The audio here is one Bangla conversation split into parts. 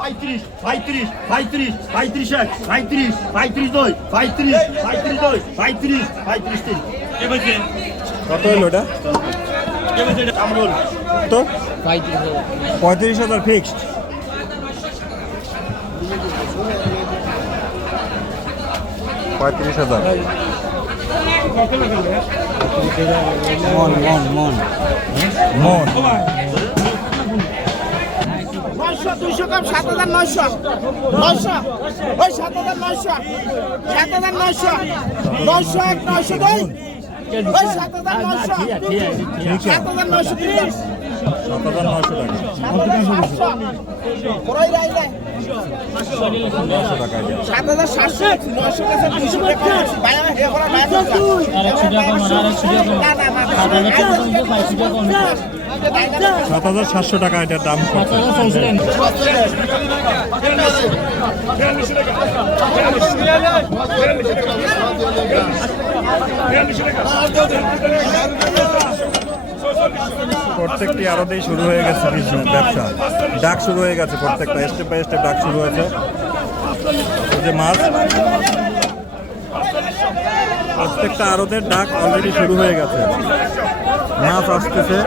35 35 35 35 এক 35 35 2 35 35 2 35 35 3 কে বলছে কত হলো এটা? কে বলছে এটা কামরুল তো 35,000 ফিক্সড। মন মন মন মন 900 200 কম 7,900 900 ওই 7,900 7,900 900 এক 900 দুই ওই 7,900 7,900 প্লিজ 7,900 টাকা। ওরাই রাইলে 900 টাকা এটা। 7,700 900 কাছে 200 টাকা বাইরে হে করা বাইরে না 7,700 টাকা এটার দাম পড়ছে। প্রত্যেকটি আরতেই শুরু হয়ে গেছে ব্যবসা, ডাক শুরু হয়ে গেছে, প্রত্যেকটা স্টেপ বাই স্টেপ ডাক শুরু হয়েছে। এই যে মাছ, প্রত্যেকটা আরতের ডাক অলরেডি শুরু হয়ে গেছে, মাছ আসতেছে।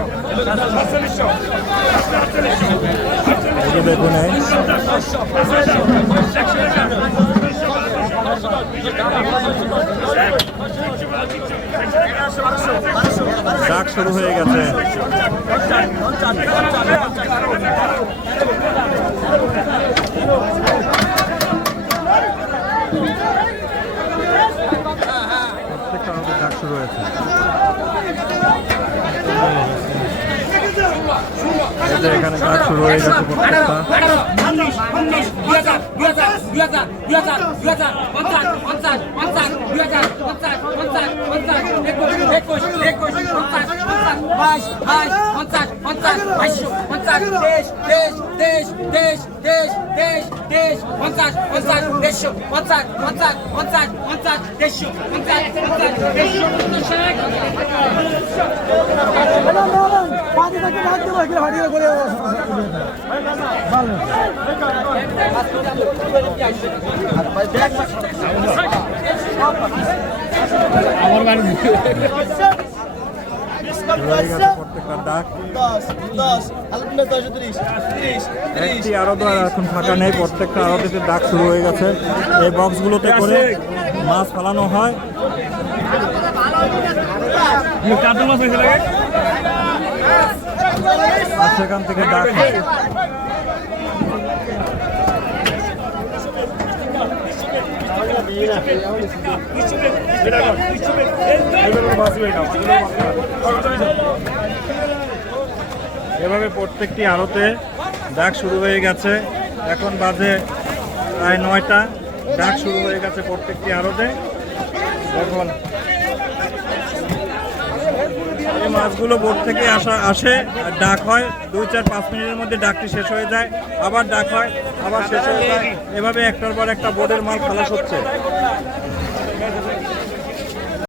এই যে দেখুন ডাক শুরু হয়ে গেছে। প্রত্যেকটা আমাদের ডাক শুরু হয়েছে। এখানে ডাক শুরু হয়ে গেছে প্রত্যেকটা। প্রত্যেকটা ডাক একটি আরো তো এখন ফাঁকা নেই, প্রত্যেকটা আরোতে ডাক শুরু হয়ে গেছে। এই বক্সগুলোতে করে মাছ ফালানো হয়। সেখান থেকে ডাক হয়। এভাবে প্রত্যেকটি আড়তে ডাক শুরু হয়ে গেছে। এখন বাজে প্রায় 9টা, ডাক শুরু হয়ে গেছে প্রত্যেকটি আড়তে। এখন এই মাছগুলো বোট থেকে আসে, ডাক হয় 2-4-5 মিনিটের মধ্যে ডাকটি শেষ হয়ে যায়, আবার ডাক হয়, আবার শেষ হয়ে যায়। এভাবে একটার পর একটা বোটের মাল খালাস হচ্ছে।